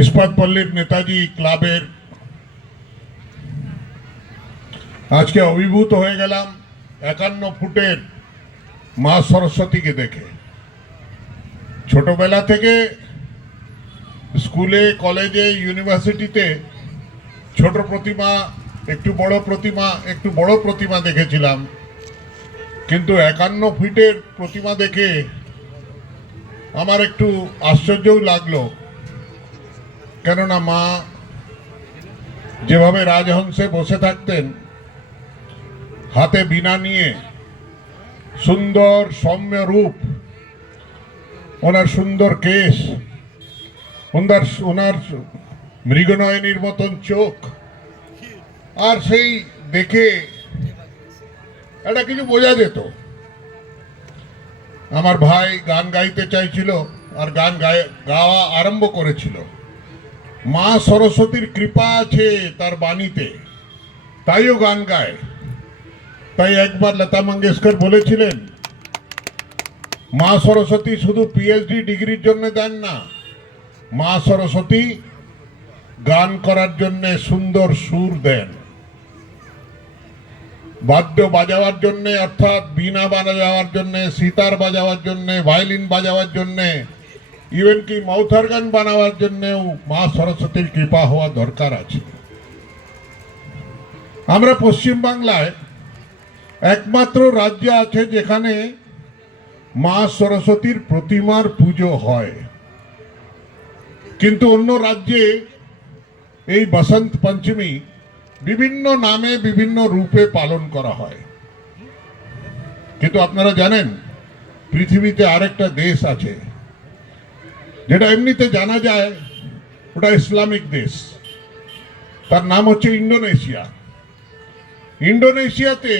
ইস্পাতপল্লীর নেতাজি ক্লাবের আজকে অভিভূত হয়ে গেলাম 51 ফুটের মা সরস্বতীকে দেখে। ছোটবেলা থেকে স্কুলে, কলেজে, ইউনিভার্সিটিতে ছোট প্রতিমা, একটু বড় প্রতিমা দেখেছিলাম, কিন্তু 51 ফিটের প্রতিমা দেখে আমার একটু আশ্চর্যও লাগলো। কেননা মা যেভাবে রাজহংসে বসে থাকতেন, হাতে বীণা নিয়ে, সুন্দর সৌম্য রূপ, ওনার সুন্দর কেশ, ওনার মৃগনয়নীর মতন চোখ, আর সেই দেখে এটা কিছু বোঝা যেত। আমার ভাই গান গাইতে চাইছিল আর গান গাওয়া আরম্ভ করেছিল। মা সরস্বতীর কৃপা আছে তার বাণীতে, তাইও গান গায়। তাই একবার লতা মঙ্গেশকর বলেছিলেন, মা সরস্বতী শুধু পিএইচডি ডিগ্রির জন্য দেন না, মা সরস্বতী গান করার জন্য সুন্দর সুর দেন। বাদ্য বাজাবার জন্য, অর্থাৎ বীণা বাজাবার জন্য, সিতার বাজাবার জন্য, ভায়োলিন বাজাবার জন্য, ইভেন কি মাউথ অর্গান বানাবার জন্যও মা সরস্বতীর কৃপা হওয়া দরকার আছে। আমরা পশ্চিম বাংলায় একমাত্র রাজ্য আছে যেখানে মা সরস্বতীর প্রতিমার পুজো হয়, কিন্তু অন্য রাজ্যে এই বসন্ত পঞ্চমী বিভিন্ন নামে বিভিন্ন রূপে পালন করা হয়। কিন্তু আপনারা জানেন, পৃথিবীতে আরেকটা দেশ আছে যেটা এমনিতে জানা যায়, ওটা ইসলামিক দেশ। তার নাম হচ্ছে ইন্দোনেশিয়া। ইন্দোনেশিয়াতে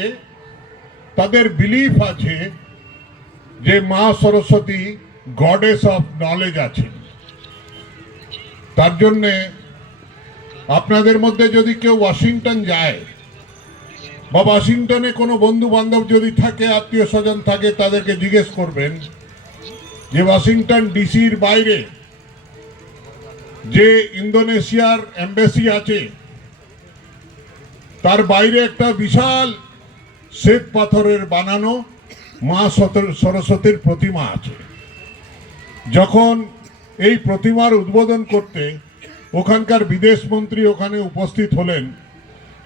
তাদের বিলিফ আছে যে মা সরস্বতী গডেস অফ নলেজ আছেন। তার জন্যে আপনাদের মধ্যে যদি কেউ ওয়াশিংটন যায়, বা ওয়াশিংটনে কোনো বন্ধু বান্ধব যদি থাকে, আত্মীয় স্বজন থাকে, তাদেরকে জিজ্ঞেস করবেন যে ওয়াশিংটন ডিসির বাইরে যে ইন্দোনেশিয়ার এম্বাসি আছে, তার বাইরে একটা বিশাল শ্বেত পাথরের বানানো মা সরস্বতীর প্রতিমা আছে। যখন এই প্রতিমার উদ্বোধন করতে ওখানকার বিদেশ মন্ত্রী ওখানে উপস্থিত হলেন,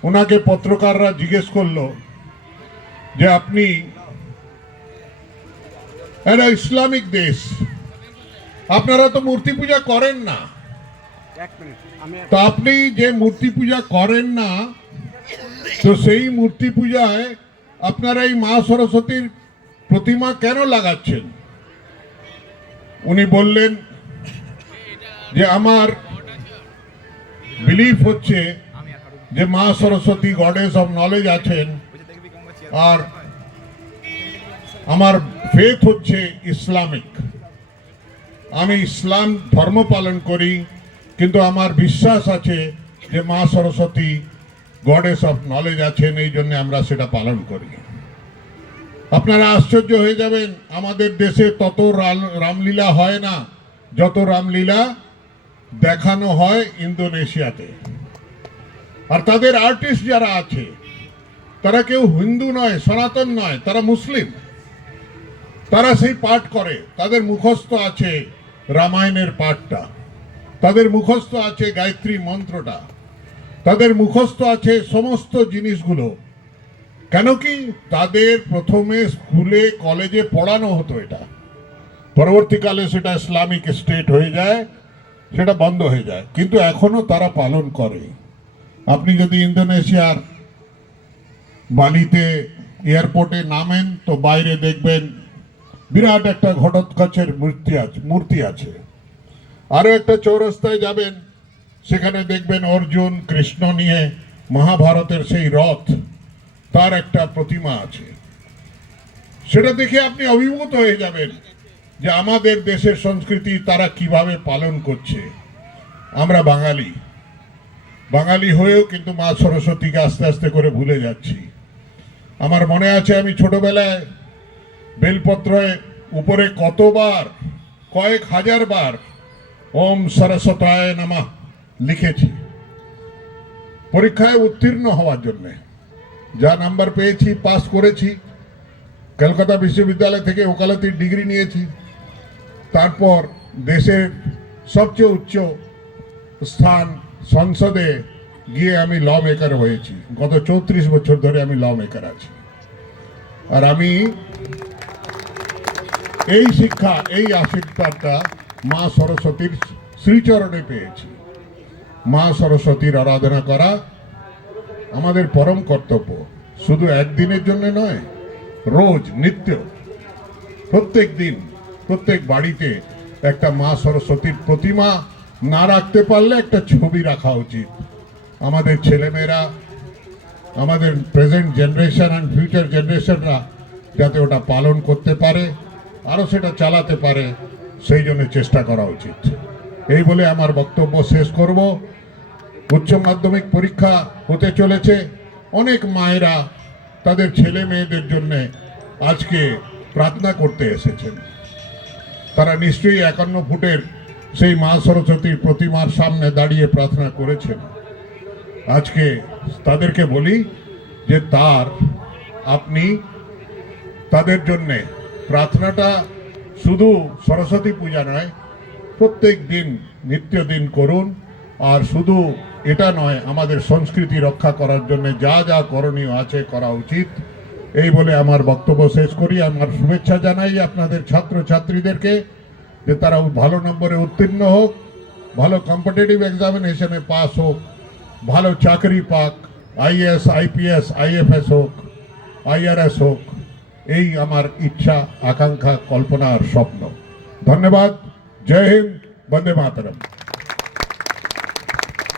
ওনাকে পত্রকাররা জিজ্ঞেস করলো যে আপনি, এটা ইসলামিক দেশ, আপনারা তো মূর্তি পূজা করেন না, তো আপনি যে মূর্তি পূজা করেন না, তো সেই মূর্তি পূজায় আপনারা এই মা সরস্বতীর প্রতিমা কেন লাগাচ্ছেন? উনি বললেন যে আমার বিলিফ হচ্ছে যে মা সরস্বতী গডেস অফ নলেজ আছেন, আর আমার ফেথ হচ্ছে ইসলামিক। আমি ইসলাম ধর্ম পালন করি, কিন্তু আমার বিশ্বাস আছে যে মা সরস্বতী গডেস অফ নলেজ আছেন, এই জন্য আমরা সেটা পালন করি। আপনারা আশ্চর্য হয়ে যাবেন, আমাদের দেশে তত রামলীলা হয় না যত রামলীলা দেখানো হয় ইন্দোনেশিয়াতে। আর তাদের আর্টিস্ট যারা আছে, তারা কেউ হিন্দু নয়, সনাতন নয়, তারা মুসলিম। তারা সেই পাঠ করে, তাদের মুখস্থ আছে রামায়ণের পাঠটা, তাদের মুখস্থ আছে গায়ত্রী মন্ত্রটা, তাদের মুখস্থ আছে সমস্ত জিনিসগুলো। কেন কি তাদের প্রথমে স্কুলে কলেজে পড়ানো হতো এটা, পরবর্তীকালে সেটা ইসলামিক স্টেট হয়ে যায়, সেটা বন্ধ হয়ে যায়, কিন্তু এখনো তারা পালন করে। আপনি যদি ইন্দোনেশিয়ার বালিতে এয়ারপোর্টে নামেন, তো বাইরে দেখবেন বিরাট একটা ঘটোৎকচের মূর্তি আছে। আরো একটা চৌরাস্তায় যাবেন, সেখানে দেখবেন অর্জুন কৃষ্ণ নিয়ে মহাভারতের সেই রথ, তার একটা প্রতিমা আছে। সেটা দেখে আপনি অভিভূত হয়ে যাবেন যে আমাদের দেশের সংস্কৃতি তারা কিভাবে পালন করছে। আমরা বাঙালি হয়েও কিন্তু মা সরস্বতীকে আস্তে আস্তে করে ভুলে যাচ্ছি। আমার মনে আছে, আমি ছোটবেলায় বেলপত্রে উপরে কতবার, কয়েক হাজার বার ওম সরস্বতায় নমঃ লিখেছি। পরীক্ষায় উত্তীর্ণ হওয়ার জন্য যা নাম্বার পেয়েছি, পাস করেছি, কলকাতা বিশ্ববিদ্যালয় থেকে ওকালতির ডিগ্রি নিয়েছি, তারপর দেশের সবচেয়ে উচ্চ স্থান সংসদে গিয়ে আমি ল মেকার হয়েছি। গত 34 বছর ধরে আমি ল মেকার আছি। আর আমি এই শিক্ষা, এই আশীর্বাদটা মা সরস্বতীর শ্রীচরণে পেয়েছি। মা সরস্বতীর আরাধনা করা আমাদের পরম কর্তব্য, শুধু একদিনের জন্য নয়, রোজ নিত্য, প্রত্যেক দিন প্রত্যেক বাড়িতে একটা মা সরস্বতীর প্রতিমা না রাখতে পারলে একটা ছবি রাখা উচিত। আমাদের ছেলেমেয়েরা, আমাদের প্রেজেন্ট জেনারেশন অ্যান্ড ফিউচার জেনারেশনরা যাতে ওটা পালন করতে পারে, আরও সেটা চালাতে পারে, সেই জন্য চেষ্টা করা উচিত। এই বলে আমার বক্তব্য শেষ করব। উচ্চ মাধ্যমিক পরীক্ষা হতে চলেছে। অনেক মায়েরা তাদের ছেলে মেয়েদের জন্য আজকে প্রার্থনা করতে এসেছেন। তারা নিশ্চয়ই 51 ফুটের সেই মা সরস্বতীর প্রতিমার সামনে দাঁড়িয়ে প্রার্থনা করেছেন। আজকে তাদেরকে বলি যে আপনি তাদের জন্যে প্রার্থনাটা শুধু সরস্বতী পূজা নয়, প্রত্যেক দিন নিত্য দিন করুন। আর শুধু এটা নয়, আমাদের সংস্কৃতি রক্ষা করার জন্য যা যা করণীয় আছে করা উচিত। এই বলে আমার বক্তব্য শেষ করি। আমার শুভেচ্ছা জানাই আপনাদের ছাত্রছাত্রীদেরকে যে তারা ভালো নম্বরে উত্তীর্ণ হোক, ভালো কম্পিটিটিভ এক্সামিনেশনে পাস হোক, ভালো চাকরি পাক, আইএএস, আইপিএস, আইএফএস হোক, আইআরএস হোক। এই আমার ইচ্ছা, আকাঙ্ক্ষা, কল্পনা আর স্বপ্ন। ধন্যবাদ। জয় হিন্দ। বন্দে মাতরম।